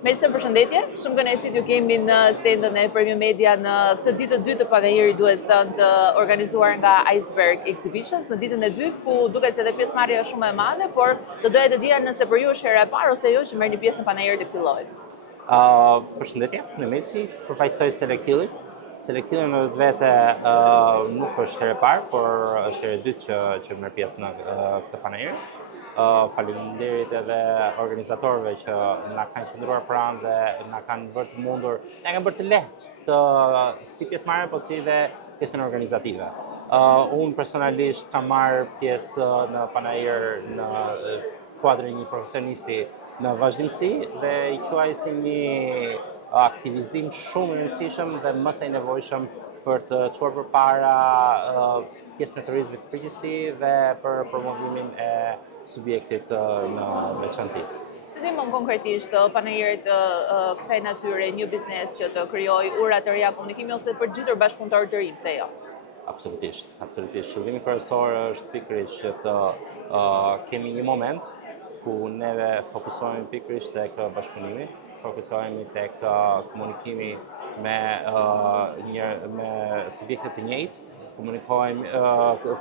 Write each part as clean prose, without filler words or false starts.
Melisa, përshëndetje. Shumë kënaqësi t'ju kemi në stendën e Premium Media në këtë ditë të dytë të panajërit, duhet thënë, të organizuar nga Iceberg Exhibitions, në ditën e dytë, ku duket se edhe pjesëmarrja është shumë e madhe, por do doja të dija nëse për ju është hera e parë ose jo që merrni pjesë në panajërit të këtij lloji. Përshëndetje, në Melsi, përfaqësoj Selektilin. Selektili në vetë nuk është herë e parë, por është herë e dytë që merr pjesë në këtë panajër. Faleminderit edhe organizatorëve që na kanë qëndruar pranë dhe na kanë bërë të mundur, na kanë bërë të lehtë të si pjesëmarrje, po si dhe pjesën organizative. Unë personalisht kam marrë pjesë në panajër në kuadrin e një profesionisti në vazhdimsi dhe i quaj si një aktivizim shumë i rëndësishëm dhe më së nevojshëm për të çuar përpara pjesën e turizmit të përgjithësi dhe për promovimin e subjektit në veçanti. Si ndihmon konkretisht panajërit kësaj natyre një biznes që të krijojë ura të reja komunikimi ose për të gjetur bashkëpunëtor të rinj, pse jo? Absolutisht. Qëllimi kryesor është pikërisht që të kemi një moment ku neve fokusohemi pikërisht tek bashkëpunimi, fokusohemi tek komunikimi me subjekte të njëjtë,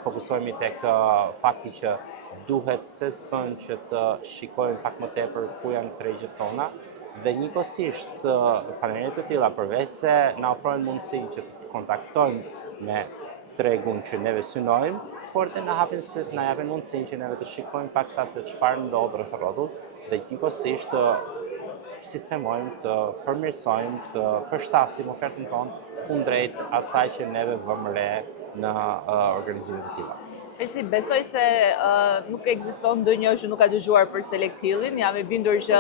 fokusohemi tek fakti që duhet s'bën që të shikojmë pak më tepër ku janë tregjet tona dhe njëkohësisht panajërit të tilla përveç se na ofrojnë mundësinë që të kontaktojmë me tregun që neve synojmë, por dhe na japin mundësinë që neve të shikojmë paksa se çfarë ndodh rreth rrotullt dhe njëkohësisht të sistemojmë, të përmirësojmë, të përshtasim ofertën tonë kundrejt asaj që neve vëmë re në organizime të tilla. Si besoj se nuk ekziston ndonjë që nuk ka dëgjuar për Selektilin. Jam e bindur që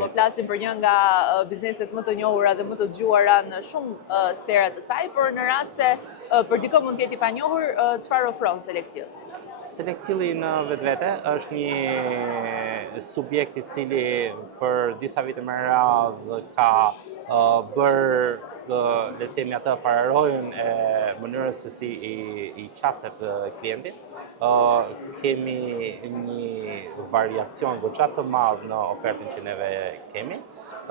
po flasim për një nga bizneset më të njohura dhe më të dëgjuara në shumë sfera të saj, por në rast se për dikë mund të jetë i panjohur, çfarë ofron Selektili? Selektili në vetvete është një subjekt i cili për disa vite me radhë ka bërë le të themi atë pararojën e mënyrës se si i qaset klientit. Kemi një variacion goxha të madh në ofertën që neve kemi.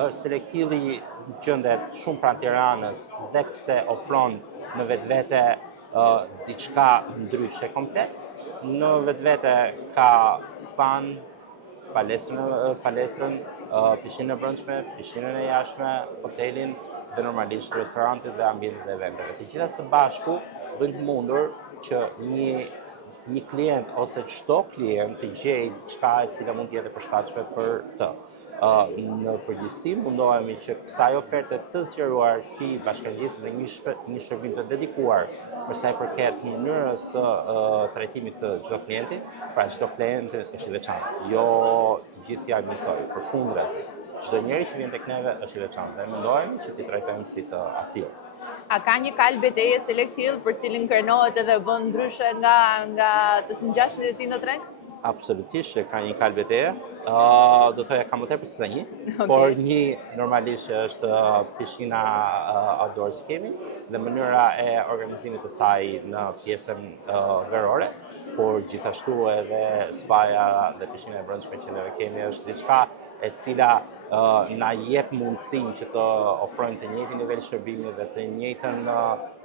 Selektili gjendet shumë pranë Tiranës dhe pse ofron në vetvete diçka ndryshe komplet. Në vetvete ka span, palestrën, pishinën e brendshme, pishinën e jashtme, hotelin dhe normalisht restorantet dhe ambientet e eventeve. Të gjitha së bashku bëjnë të mundur që një klient ose çdo klient të gjejë diçka e cila mund të jetë e përshtatshme për të. Në përgjithësi mundohemi që kësaj oferte të zgjeruar të bashkangjisim dhe një shërbim të dedikuar për sa i përket mënyrës së trajtimit të çdo klienti, pra çdo klient është i veçantë. Jo të gjithë janë njësoj, përkundërzi. Çdo njeri që vjen tek neve është i veçantë dhe mundohemi që t'i trajtojmë si të atill. A ka një kalë betejë Selektil për cilin krenohet edhe bën ndryshe nga të së ngjashmit e tij në treg? Absolutisht që ka një kalë betejë. Do thoya ka më tepër se një, por një normalisht është pishina outdoor që kemi dhe mënyra e organizimit të saj në pjesën verore, por gjithashtu edhe spaja dhe pishina e brendshme që neve kemi është diçka e cila na jep mundësinë që të ofrojmë të njëjtin nivel shërbimi dhe të njëjtën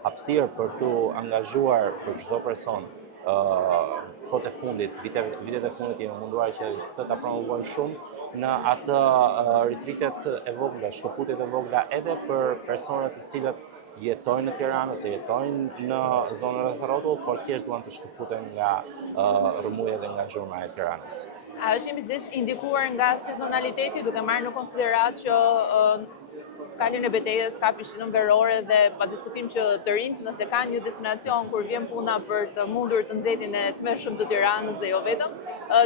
hapësirë për të angazhuar për çdo person. Kohët e fundit, vitet e fundit jemi munduar që të ta promovojmë shumë në atë retreatet e vogla, shkëputjet e vogla edhe për personat të cilët jetojnë në Tiranë ose jetojnë në zonën rreth rrotullt, por thjesht duan të shkëputen nga rrëmuja dhe nga zhurma e Tiranës. A është një biznes indikuar nga sezonaliteti, duke marrë në konsiderat që kalin e betejës ka pishinën verore dhe pa diskutim që të rinjt nëse kanë një destinacion kur vjen puna për të mundur të nxehtësin e tmerrshëm të Tiranës dhe jo vetëm,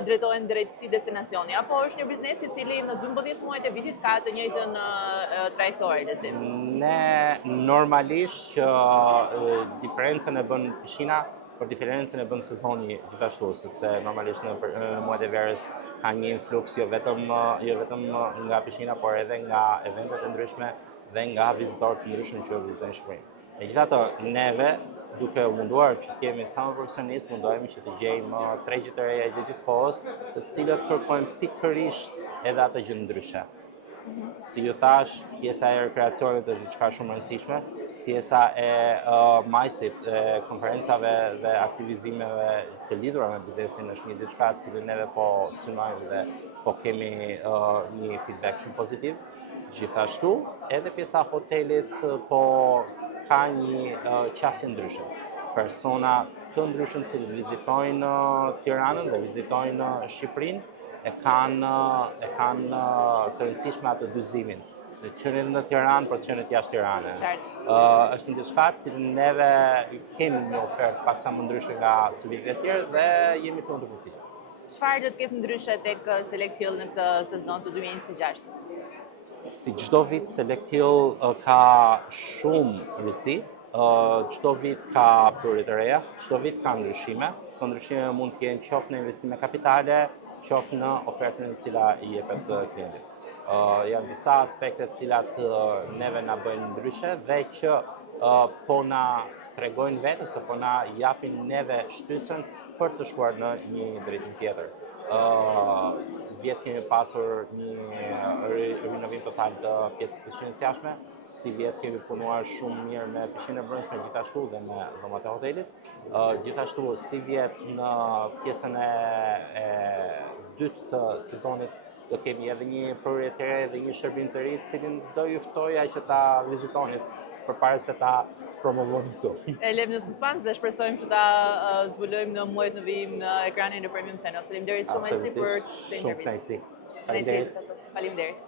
drejtohen drejt këtij destinacioni. Apo është një biznes i cili në 12 muajt e vitit ka të njëjtën trajektori, le të themi? Ne normalisht që diferencën e bën pishina, por diferencën e bën sezoni gjithashtu, sepse normalisht në muajt e verës ka një influks jo vetëm nga pishina, por edhe nga eventet e ndryshme dhe nga vizitorët të ndryshëm që vizitojnë Shqipërinë. Megjithatë, neve duke munduar që të jemi sa më profesionistë, mundohemi që të gjejmë tregje të reja gjithkohës, të cilët kërkojnë pikërisht edhe atë gjë ndryshe. Si ju thash, pjesa e rekreacionit është diçka shumë e rëndësishme. Pjesa e majsit, e konferencave dhe aktivizimeve të lidhura me biznesin është një diçka të cilën neve po synojmë dhe po kemi një feedback shumë pozitiv. Gjithashtu, edhe pjesa e hotelit po ka një qasje ndryshe. Persona të ndryshëm që vizitojnë Tiranën dhe vizitojnë Shqipërinë e kanë të rëndësishme atë dyzimin. Të qenë në Tiranë për të qenë jashtë Tiranës. Është një diçka që neve kemi një ofertë paksa më ndryshe nga subjektet e tjerë dhe jemi të përgatitur. Çfarë do të ketë ndryshe tek Select Hill në këtë sezon të 2026-s? Si çdo vit, Select Hill ka shumë rësi, çdo vit ka prodhe të reja, çdo vit ka ndryshime. Këto ndryshime mund të jenë qoftë në investime kapitale, qoftë në ofertën e cila i jepet klientit. Janë disa aspekte të cilat neve na bëjnë ndryshe dhe që po na tregojnë vetë se po na japin neve shtysën për të shkuar në një drejtim tjetër. Vjet kemi pasur një rinovim total të pjesës pishinës jashtme, si vjet kemi punuar shumë mirë me pishinë e brendshme gjithashtu dhe me dhomat e hotelit. Gjithashtu si vjet në pjesën e dytë të sezonit do kemi edhe një prurje të re dhe një shërbim të ri, cilin do ju ftoja që ta vizitoni përpara se ta promovojmë këtu. E lëm në suspans dhe shpresojmë që ta zbulojmë në muajt në vijim në ekranin e Premium Channel. Faleminderit shumë Elsi për këtë intervistë. Shumë kënaqësi. Faleminderit. Faleminderit.